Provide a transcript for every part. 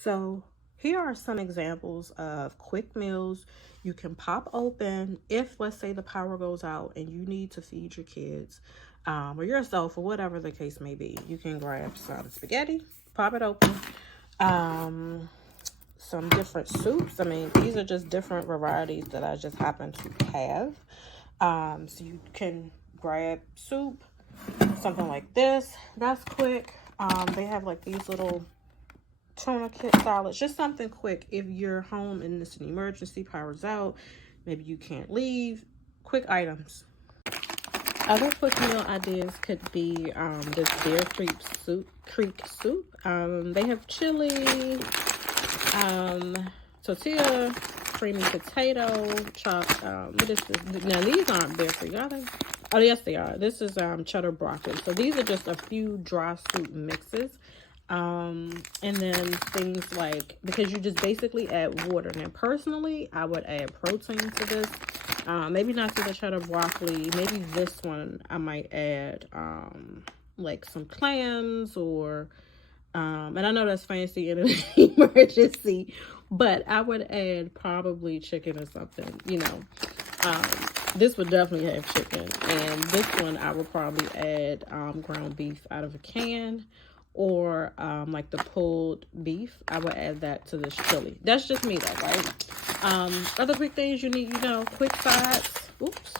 So here are some examples of quick meals you can pop open if, let's say, the power goes out and you need to feed your kids or yourself or whatever the case may be. You can grab some spaghetti, pop it open, some different soups. I mean, these are just different varieties that I just happen to have. So you can grab soup, something like this. That's quick. They have like these little tuna kit salads, just something quick if you're home and it's an emergency, power's out, maybe you can't leave. Quick items. Other quick meal ideas could be this Bear Creek soup. They have chili, tortilla, creamy potato, chopped. What is this? Now these aren't Bear Creek, are they? Oh yes, they are. This is cheddar broccoli. So these are just a few dry soup mixes. And then things like, because you just basically add water. Now personally, I would add protein to this. Maybe not to the cheddar broccoli. Maybe this one I might add like some clams or and I know that's fancy in an emergency, but I would add probably chicken or something, you know. This would definitely have chicken, and this one I would probably add ground beef out of a can, or like the pulled beef. I would add that to this chili. That's just me though, right? Other quick things you need, you know, quick sides. Oops.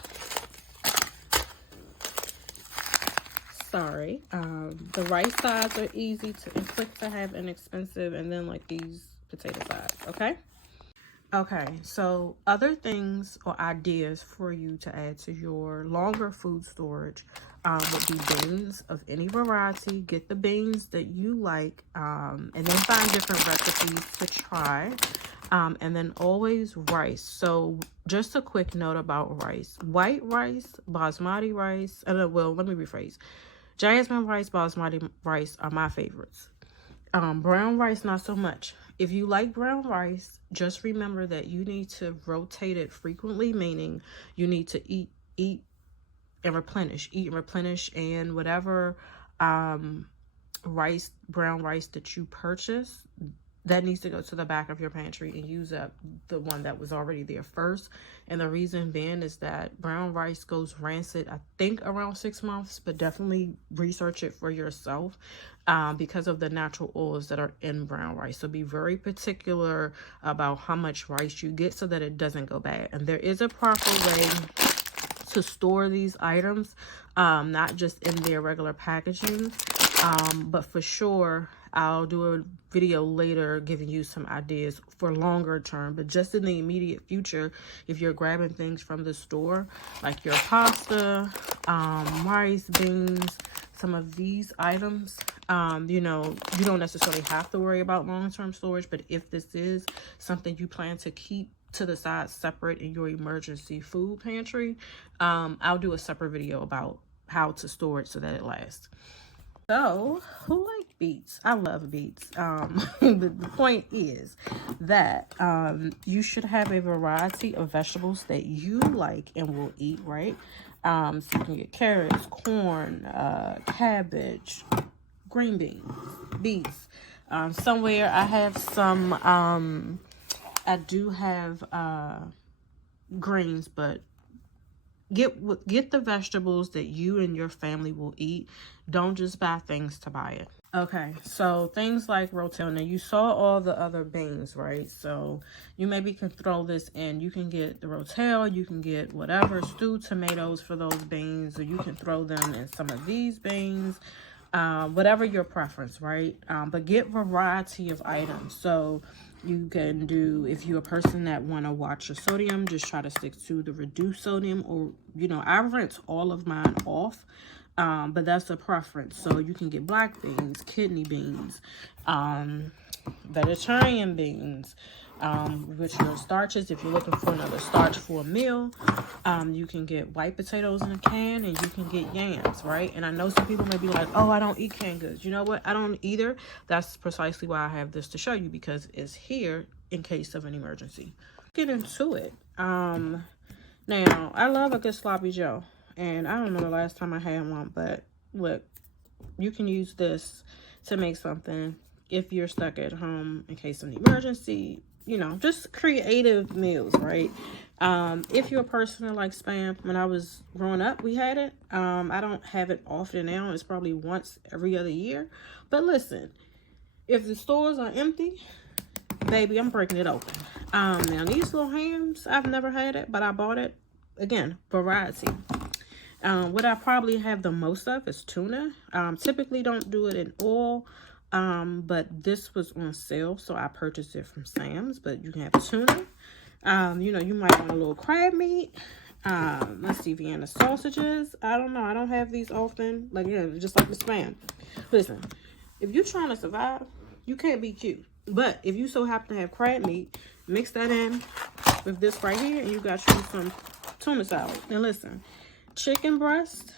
Sorry. The rice sides are easy to and quick to have, inexpensive, and then like these potato sides, okay? Okay, so other things or ideas for you to add to your longer food storage would be beans of any variety. Get the beans that you like, and then find different recipes to try. And then always rice. So just a quick note about rice. White rice, basmati rice, well, let me rephrase. Jasmine rice, basmati rice are my favorites. Brown rice, not so much. If you like brown rice, just remember that you need to rotate it frequently, meaning you need to eat and replenish, and whatever rice, brown rice that you purchase, that needs to go to the back of your pantry and use up the one that was already there first. And the reason being is that brown rice goes rancid, I think, around 6 months, but definitely research it for yourself because of the natural oils that are in brown rice. So be very particular about how much rice you get so that it doesn't go bad. And there is a proper way to store these items, not just in their regular packaging, but for sure I'll do a video later giving you some ideas for longer term. But just in the immediate future, if you're grabbing things from the store like your pasta, rice, beans, some of these items, you know, you don't necessarily have to worry about long-term storage. But if this is something you plan to keep to the side separate in your emergency food pantry, I'll do a separate video about how to store it so that it lasts. So, who like beets? I love beets. The point is that you should have a variety of vegetables that you like and will eat, right? So you can get carrots, corn, cabbage, green beans, beets. Somewhere I have some, I do have greens, but get the vegetables that you and your family will eat. Don't just buy things to buy it. Okay, so things like rotel. Now you saw all the other beans, right? So you maybe can throw this in. You can get the rotel, you can get whatever, stewed tomatoes for those beans, or you can throw them in some of these beans, whatever your preference, right? But get variety of items. So you can do, if you're a person that want to watch your sodium, just try to stick to the reduced sodium, or, you know, I rinse all of mine off, but that's a preference. So you can get black beans, kidney beans, vegetarian beans, which are starches. If you're looking for another starch for a meal, you can get white potatoes in a can, and you can get yams, right? And I know some people may be like, oh, I don't eat canned goods. You know what? I don't either. That's precisely why I have this to show you, because it's here in case of an emergency. Get into it. Now, I love a good sloppy joe, and I don't know the last time I had one, but look, you can use this to make something if you're stuck at home in case of an emergency, you know, just creative meals, right? If you're a person that likes Spam, when I was growing up, we had it. I don't have it often now. It's probably once every other year. But listen, if the stores are empty, baby, I'm breaking it open. Now these little hams, I've never had it, but I bought it. Again, variety. What I probably have the most of is tuna. Typically don't do it in oil, but this was on sale, so I purchased it from Sam's. But you can have tuna. You know, you might want a little crab meat. Let's see, Vienna sausages. I don't know. I don't have these often. Like, yeah, just like the Spam. Listen, if you're trying to survive, you can't be cute. But if you so happen to have crab meat, mix that in with this right here, and you got you some tuna salad. Now listen, chicken breast,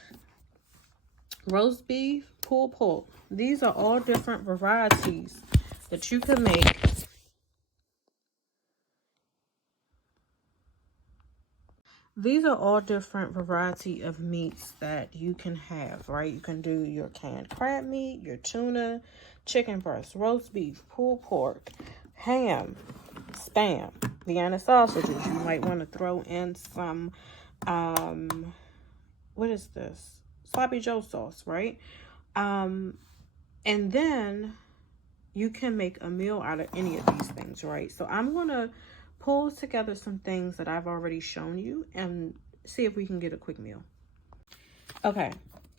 roast beef, pulled pork. These are all different varieties that you can make. These are all different variety of meats that you can have, right? You can do your canned crab meat, your tuna, chicken breast, roast beef, pulled pork, ham, Spam, Vienna sausages. You might want to throw in some, what is this? Sloppy Joe sauce, right? And then you can make a meal out of any of these things, right? So I'm going to pull together some things that I've already shown you and see if we can get a quick meal. Okay,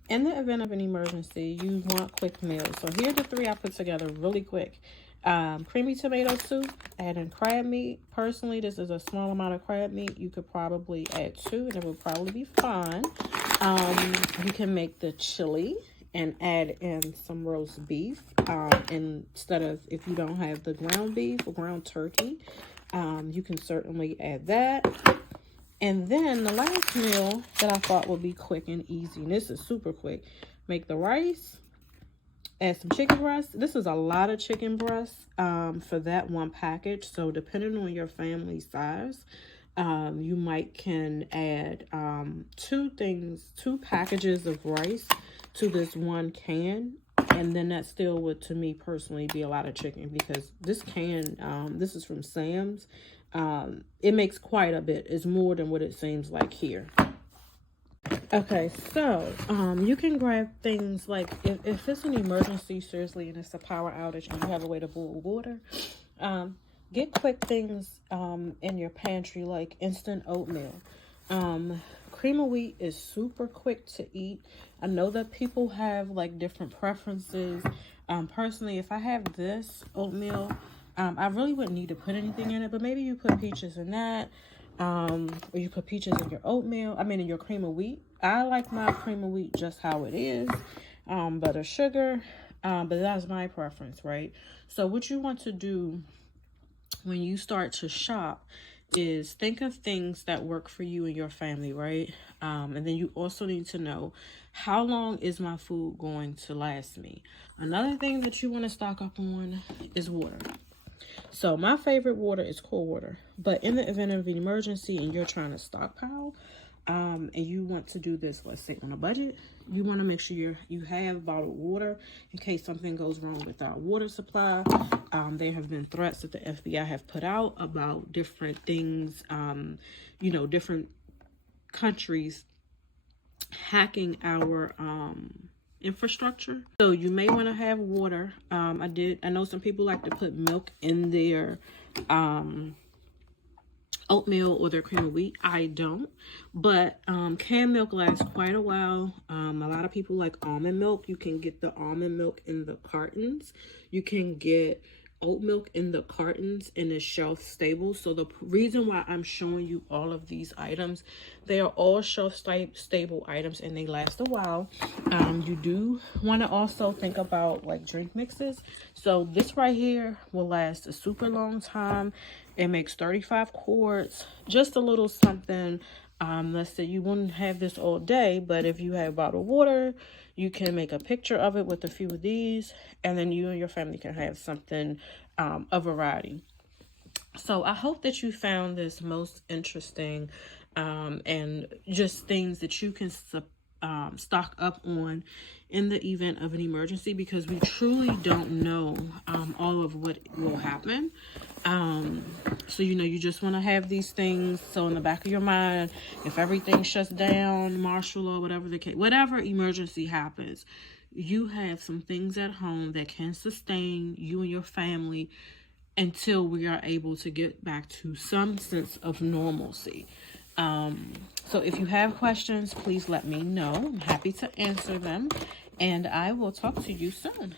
in the event of an emergency, you want quick meals. So here are the three I put together really quick. Creamy tomato soup, add in crab meat. Personally, this is a small amount of crab meat. You could probably add 2 and it would probably be fine. You can make the chili and add in some roast beef. Instead of, if you don't have the ground beef or ground turkey, you can certainly add that. And then the last meal that I thought would be quick and easy, and this is super quick, make the rice, add some chicken breast. This is a lot of chicken breast for that one package. So depending on your family size, you might can add 2 packages of rice to this one can. And then that still would, to me personally, be a lot of chicken, because this can, this is from Sam's. It makes quite a bit. It's more than what it seems like here. Okay, so you can grab things like, if it's an emergency, seriously, and it's a power outage and you have a way to boil water, get quick things in your pantry, like instant oatmeal. Cream of wheat is super quick to eat. I know that people have like different preferences. Personally, if I have this oatmeal, I really wouldn't need to put anything in it, but maybe you put peaches in that, or you put peaches in your oatmeal, in your cream of wheat. I like my cream of wheat just how it is, butter, sugar, but that's my preference, right? So what you want to do when you start to shop is think of things that work for you and your family, right? And then you also need to know, how long is my food going to last me? Another thing that you want to stock up on is water. So my favorite water is cold water, but in the event of an emergency and you're trying to stockpile, and you want to do this, let's say on a budget, you want to make sure you have bottled water in case something goes wrong with our water supply. There have been threats that the FBI have put out about different things, different countries hacking our infrastructure. So you may want to have water. I know some people like to put milk in their oatmeal or their cream of wheat. I don't, but canned milk lasts quite a while. A lot of people like almond milk. You can get the almond milk in the cartons. You can get oat milk in the cartons, and it's shelf stable. So the reason why I'm showing you all of these items, they are all shelf stable items and they last a while. You do want to also think about like drink mixes. So this right here will last a super long time. It makes 35 quarts, just a little something. Let's say you wouldn't have this all day, but if you have bottled water, you can make a picture of it with a few of these, and then you and your family can have something, a variety. So I hope that you found this most interesting, and just things that you can stock up on in the event of an emergency, because we truly don't know all of what will happen. So, you know, you just want to have these things. So in the back of your mind, if everything shuts down, martial law, whatever the case, whatever emergency happens, you have some things at home that can sustain you and your family until we are able to get back to some sense of normalcy. So if you have questions, please let me know. I'm happy to answer them, and I will talk to you soon.